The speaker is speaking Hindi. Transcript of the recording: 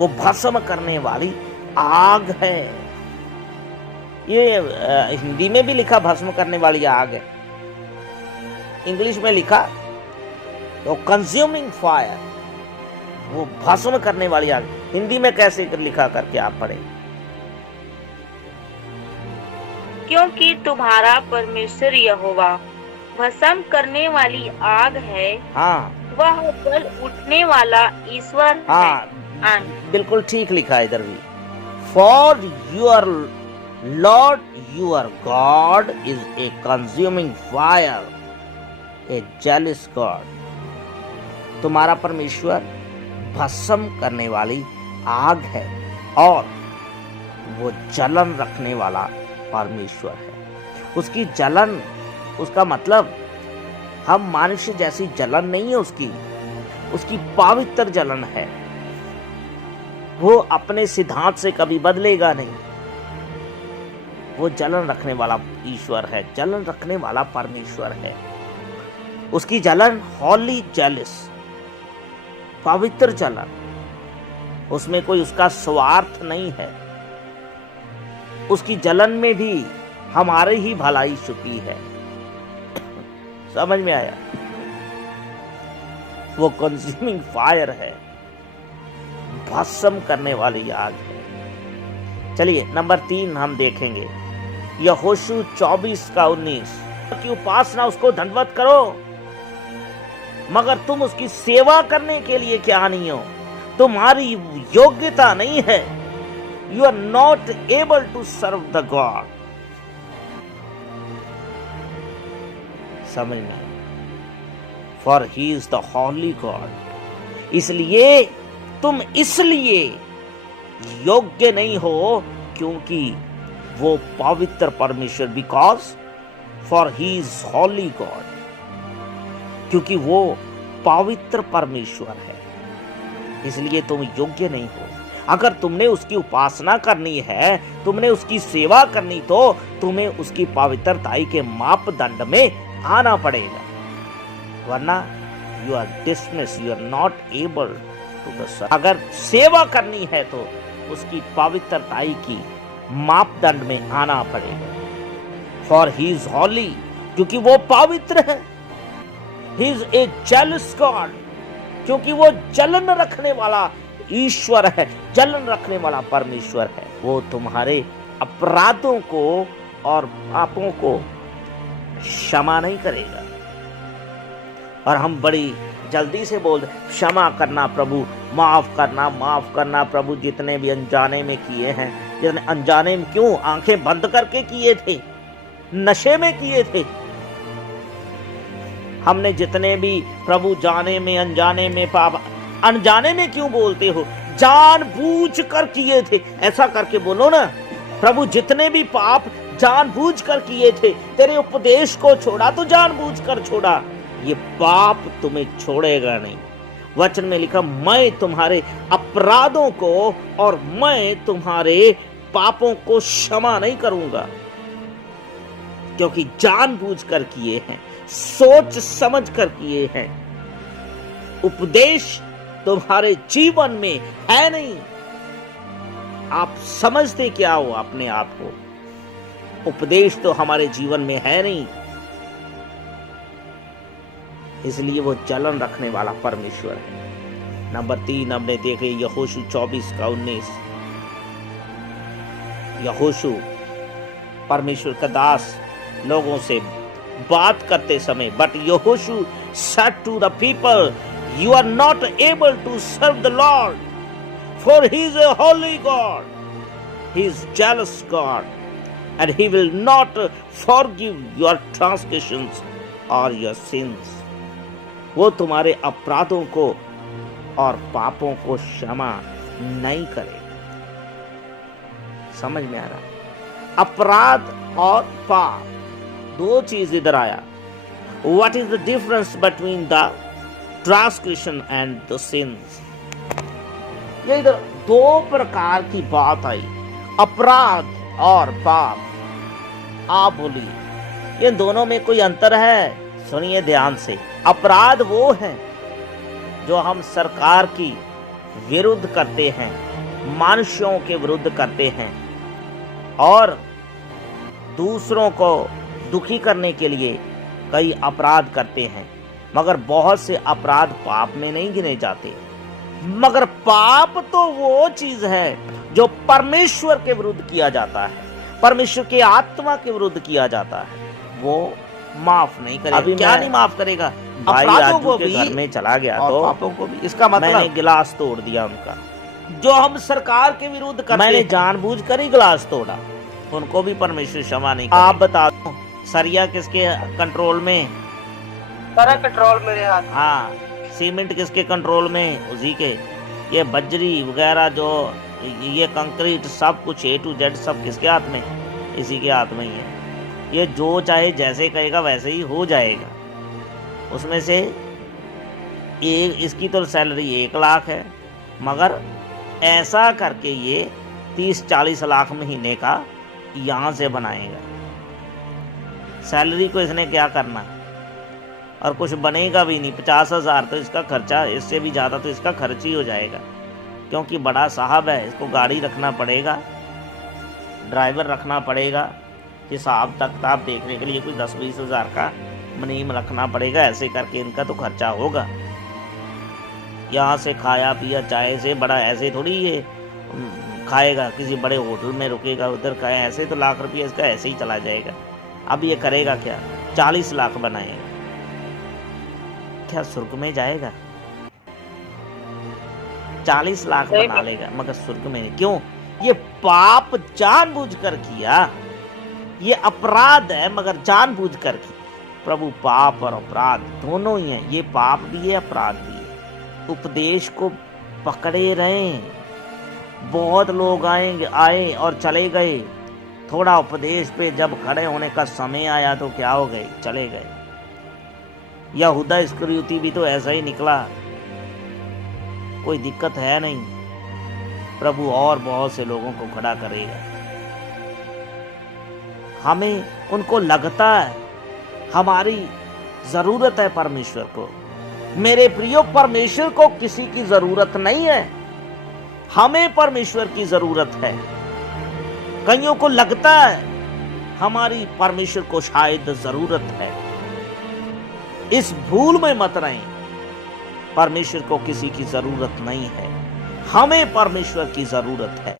वो भस्म करने वाली आग है। ये हिंदी में भी लिखा भस्म करने वाली आग है, इंग्लिश में लिखा तो कंज्यूमिंग फायर, वो भस्म करने वाली आग। हिंदी में कैसे लिखा करके आप पढ़े? क्योंकि तुम्हारा परमेश्वर यहोवा भस्म करने वाली आग है, हाँ वह जल उठने वाला ईश्वर हाँ, है। बिल्कुल ठीक लिखा है इधर भी। For your Lord your God is a consuming fire, a jealous God. तुम्हारा परमेश्वर भस्म करने वाली आग है और वो जलन रखने वाला परमेश्वर है। उसकी जलन, उसका मतलब हम मनुष्य जैसी जलन नहीं है उसकी पवित्र जलन है। वो अपने सिद्धांत से कभी बदलेगा नहीं। वो जलन रखने वाला ईश्वर है, जलन रखने वाला परमेश्वर है। उसकी जलन हॉली जेलस, पवित्र जलन, उसमें कोई उसका स्वार्थ नहीं है। उसकी जलन में भी हमारी ही भलाई छुपी है। समझ में आया? वो कंज्यूमिंग फायर है, भस्म करने वाली आग है। चलिए नंबर 3 हम देखेंगे, यहोशू 24:19। की उपासना उसको दंडवत करो, मगर तुम उसकी सेवा करने के लिए क्या नहीं हो, तुम्हारी योग्यता नहीं है। You are not able to serve the God. समझ में? For he is the holy God. इसलिए तुम इसलिए योग्य नहीं हो क्योंकि वो पवित्र परमेश्वर, because for he is holy God, क्योंकि वो पवित्र परमेश्वर है, इसलिए तुम योग्य नहीं हो। अगर तुमने उसकी उपासना करनी है, तुमने उसकी सेवा करनी, तो तुम्हें उसकी पवित्रताई के मापदंड में आना पड़ेगा, वरना you are dismiss, you are not able to the serve. अगर सेवा करनी है तो उसकी पवित्रताई की मापदंड में आना पड़ेगा। फॉर ही इज हॉली, क्योंकि वो पवित्र है। He is a jealous God, क्योंकि वो जलन रखने वाला ईश्वर है, जलन रखने वाला परमेश्वर है। वो तुम्हारे अपराधों को और पापों को क्षमा नहीं करेगा। और हम बड़ी जल्दी से बोल दे, क्षमा करना प्रभु, माफ करना प्रभु। जितने भी अनजाने में किए हैं, जितने अनजाने में, क्यों आंखें बंद करके किए थे, नशे में किए थे, हमने जितने भी प्रभु जाने में अनजाने में पाप, अनजाने में क्यों बोलते हो, जानबूझ कर किए थे, ऐसा करके बोलो ना। प्रभु जितने भी पाप जानबूझ कर किए थे, तेरे उपदेश को छोड़ा तो जानबूझ कर छोड़ा, ये पाप तुम्हें छोड़ेगा नहीं। वचन में लिखा, मैं तुम्हारे अपराधों को और मैं तुम्हारे पापों को क्षमा नहीं करूंगा, क्योंकि जानबूझ कर किए हैं, सोच समझ कर किए हैं। उपदेश तुम्हारे जीवन में है नहीं। आप समझते क्या हो अपने आप को? उपदेश तो हमारे जीवन में है नहीं, इसलिए वो जलन रखने वाला परमेश्वर है। नंबर 3 हमने देखे, यहोशू 24:19। यहोशू परमेश्वर का दास लोगों से बात करते समय, बट यहोशू said to the people, you are not able to serve the Lord, for he is a holy God, he is jealous God, and he will not forgive your transgressions or your sins. वो तुम्हारे अपराधों को और पापों को क्षमा नहीं करेगा। समझ में आ रहा? अपराध और पाप, दो चीज इधर आया। What is the difference between the transgression and the sins? ये इधर दो प्रकार की बात आई, अपराध और पाप। आप बोलिए, ये दोनों में कोई अंतर है? सुनिए ध्यान से। अपराध वो है जो हम सरकार की विरुद्ध करते हैं, मनुष्यों के विरुद्ध करते हैं और दूसरों को दुखी करने के लिए कई अपराध करते हैं, मगर बहुत से अपराध पाप में नहीं गिने जाते। मगर पाप तो वो चीज है जो परमेश्वर के विरुद्ध किया जाता है, परमेश्वर के आत्मा के विरुद्ध किया जाता है, वो माफ नहीं करेगा। अभी क्या नहीं माफ करेगा? भाई राजू के घर में चला गया तो पापों को भी, इसका मतलब मैंने गिलास तोड़ दिया उनका, जो हम सरकार के विरुद्ध करते, मैंने जानबूझकर ही गिलास तोड़ा, उनको भी परमेश्वर क्षमा नहीं करेगा। आप बता दो सरिया किसके कंट्रोल में? सारा कंट्रोल मेरे हाथ। हाँ, सीमेंट किसके कंट्रोल में? उसी के। ये बजरी वगैरह जो ये कंक्रीट सब कुछ A to Z सब किसके हाथ में? इसी के हाथ में ही है। ये जो चाहे जैसे कहेगा वैसे ही हो जाएगा। उसमें से इसकी तो सैलरी 1 लाख है, मगर ऐसा करके ये 30-40 लाख महीने का यहाँ से बनाएगा। सैलरी को इसने क्या करना, और कुछ बनेगा भी नहीं। 50,000 तो इसका खर्चा, इससे भी ज़्यादा तो इसका खर्च ही हो जाएगा, क्योंकि बड़ा साहब है, इसको गाड़ी रखना पड़ेगा, ड्राइवर रखना पड़ेगा, हिसाब तख्ताब देखने के लिए कोई 10-20 हज़ार का मुनीम रखना पड़ेगा। ऐसे करके इनका तो खर्चा होगा। यहाँ से खाया पिया चाय से बड़ा ऐसे थोड़ी ये खाएगा, किसी बड़े होटल में रुकेगा, उधर खाए, ऐसे तो लाख रुपये इसका ऐसे ही चला जाएगा। अब ये करेगा क्या? 40 लाख बनाएगा, क्या स्वर्ग में जाएगा? 40 लाख बना लेगा, मगर स्वर्ग में नहीं। क्यों? ये पाप जानबूझकर किया, ये अपराध है, मगर जानबूझकर किया। प्रभु पाप और अपराध दोनों ही हैं, ये पाप भी है, अपराध भी है। उपदेश को पकड़े रहें। बहुत लोग आए और चले गए, थोड़ा उपदेश पे जब खड़े होने का समय आया तो क्या हो गए? चले गए। यहूदा इस्करियोती भी तो ऐसा ही निकला। कोई दिक्कत है नहीं, प्रभु और बहुत से लोगों को खड़ा करेगा। हमें उनको लगता है हमारी जरूरत है परमेश्वर को। मेरे प्रियो, परमेश्वर को किसी की जरूरत नहीं है, हमें परमेश्वर की जरूरत है। कईयों को लगता है हमारी परमेश्वर को शायद जरूरत है। इस भूल में मत रहें, परमेश्वर को किसी की जरूरत नहीं है, हमें परमेश्वर की जरूरत है।